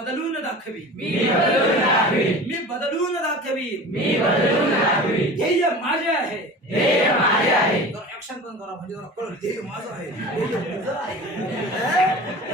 बदलून दाखवी. मी बदलून दाखवीन मी बदलून दाखवी. मी बदलून दाखवीन ध्येय माझे आहे. ध्येय माझे आहे. जरा ऍक्शन पण करा म्हणजे जरा कळलं ध्येय माझं आहे. हा?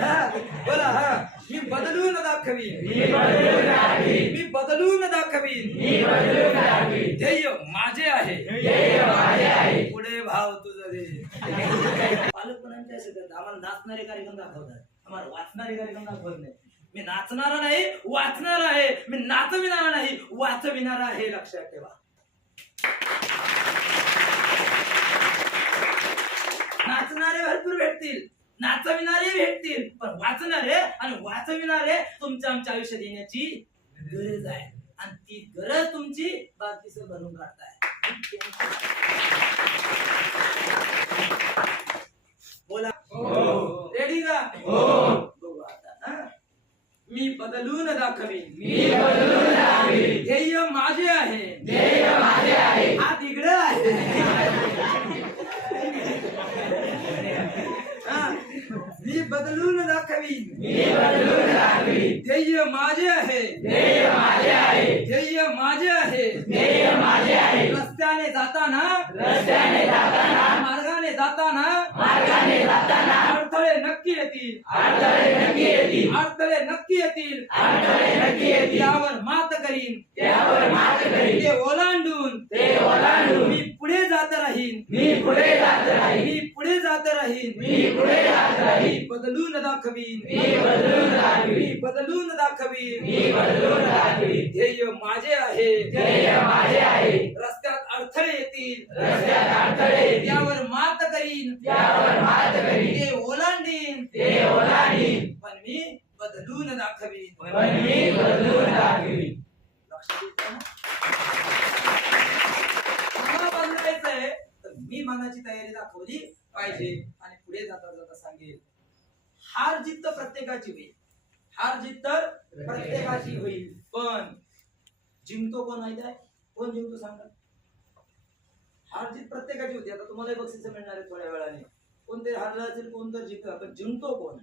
हा. बोला हा. मी बदलून दाखवी. मी बदलून दाखवीन मी बदलून दाखवीन मी बदलून दाखवीन ध्येय माझे आहे. ध्येय माझे आहे. पुढे भाव तुझं रे पालकपणांच्या सगळ्यात आम्हाला नाचणारे कार्यक्रम दाखवतात. आम्हाला वाचणारे कार्यक्रम दाखवत नाही. मी नाचणारा नाही वाचणार आहे. मी नाचविणारा नाही वाचविणारा आहे. लक्षात ठेवा. नाचणारे भरपूर भेटतील. नाचविणारे भेटतील. पण वाचणारे आणि वाचविणारे तुमच्या आमच्या आयुष्यात येण्याची गरज आहे. आणि ती गरज तुमची बाकीचं भरून काढताय बोला हो. रेडी का हो. बघू आता हा? मी बदलून दाखवीन. मी बदलून दाखवीन. ध्येय माझे आहे. ध्येय माझे आहे. हा तिकडे आहे. हा? मी बदलून दाखवीन. मी बदलून दाखवीन. ध्येय माझे आहे. ध्येय माझे आहे. ध्येय माझे आहे. ध्येय माझे आहे. रस्त्याने जाताना रस्त्याने जाताना मार्गाने जाताना मार्गाने जाताना अडथळे नक्की येतील. अडथळे नक्की येतील. अडथळे नक्की येतील. अडथळे नक्की येतील. त्यावर मात करीन. त्यावर मात करीन. ते ओलांडून ते ओलांडून मी पुढे जात राहीन. मी पुढे जात राहीन. मी पुढे जात राहीन. मी पुढे जात राहीन. मी बदलून दाखवीन. मी बदलून मी दाखवीन बदलून दाखवीन. मी बदलून दाखवीन. ध्येय माझे आहे. ध्येय माझे आहे. रस्त्यात अडथळे येतील. रस्त्यात अडथळे त्यावर मात करीन. त्यावर मात करीन ते ओलांडीन ते ओलांडीन पण मी बदलून ना? मला तर मी मनाची तयारी दाखवली पाहिजे आणि पुढे जाता जाता सांगेल हार जित तर प्रत्येकाची होईल. हार जित तर प्रत्येकाची होईल. पण जिंकतो कोण माहीत आहे? कोण जिंकतो सांगा? हार जीत प्रत्येकाची होती. आता तुम्हाला बक्षीस मिळणार आहे थोड्या वेळाने. कोणतरी हारला असेल कोण तर जिंकला पण जिंकतो कोण?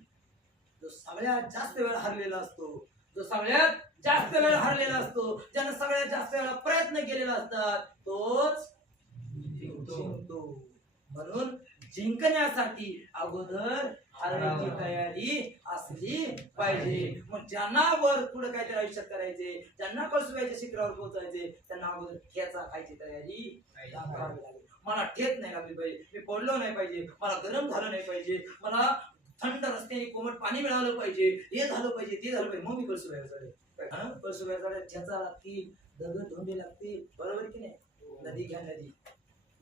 जो सगळ्यात जास्त वेळ हरलेला असतो जो सगळ्यात जास्त वेळ हरलेला असतो ज्यानं सगळ्यात जास्त वेळा प्रयत्न केलेला असतात तोच जिंकतो. म्हणून जिंकण्यासाठी अगोदर हारण्याची तयारी असली पाहिजे. मग ज्यांना वर पुढे काहीतरी आयुष्यात करायचे ज्यांना कळसुबाईच्या शिखरावर पोहोचायचे त्यांना अगोदर ठेचा खायची तयारी दाखवावी लागेल. मला ठेच नाही लागली पाहिजे. मी पडलो नाही पाहिजे. मला गरम झालं नाही पाहिजे. मला थंड रस्त्याने कोमट पाणी मिळालं पाहिजे हे झालं पाहिजे ते झालं पाहिजे. मग मी कळसुबाई झाले कळसुबाई झाले ठेचा लागतील दगड धोंडे लागतील बरोबर की नाही? नदी घ्या नदी.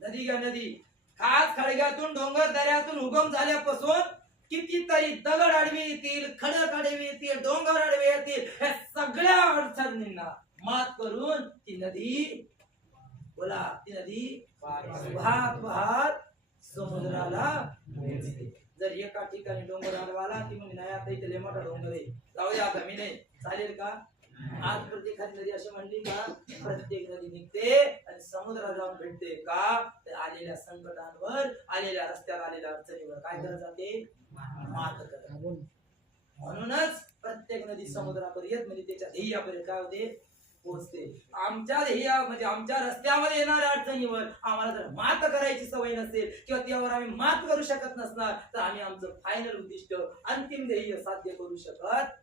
नदी घ्या नदी. खास खडग्यातून डोंगर दऱ्यातून उगम झाल्यापासून कितीतरी दगड आडवी येतील खडक आडवी येतील डोंगर आडवे येतील या सगळ्या अडचणींना मात करून ती नदी बोला ती नदी वाहत वाहत समुद्राला पोहोचते. जर एका ठिकाणी डोंगर आडवाला ती म्हणजे नाही आता इथे मोठा डोंगर आहे. जाऊ द्या आता मी नाही. चालेल का? आज प्रत्येक नदी अशी म्हणली का प्रत्येक नदी निघते आणि समुद्रात जाऊन भेटते का? आलेल्या संकटांवर आलेल्या रस्त्यावर आलेल्या अडचणीवर काय करत जाते? मात करत म्हणूनच प्रत्येक नदी समुद्रापर्यंत म्हणजे त्याच्या ध्येयापर्यंत काय होते? पोहोचते. आमच्या ध्येया म्हणजे आमच्या रस्त्यामध्ये येणाऱ्या अडचणीवर आम्हाला जर मात करायची सवय नसेल किंवा त्यावर आम्ही मात करू शकत नसणार तर आम्ही आमचं फायनल उद्दिष्ट अंतिम ध्येय साध्य करू शकत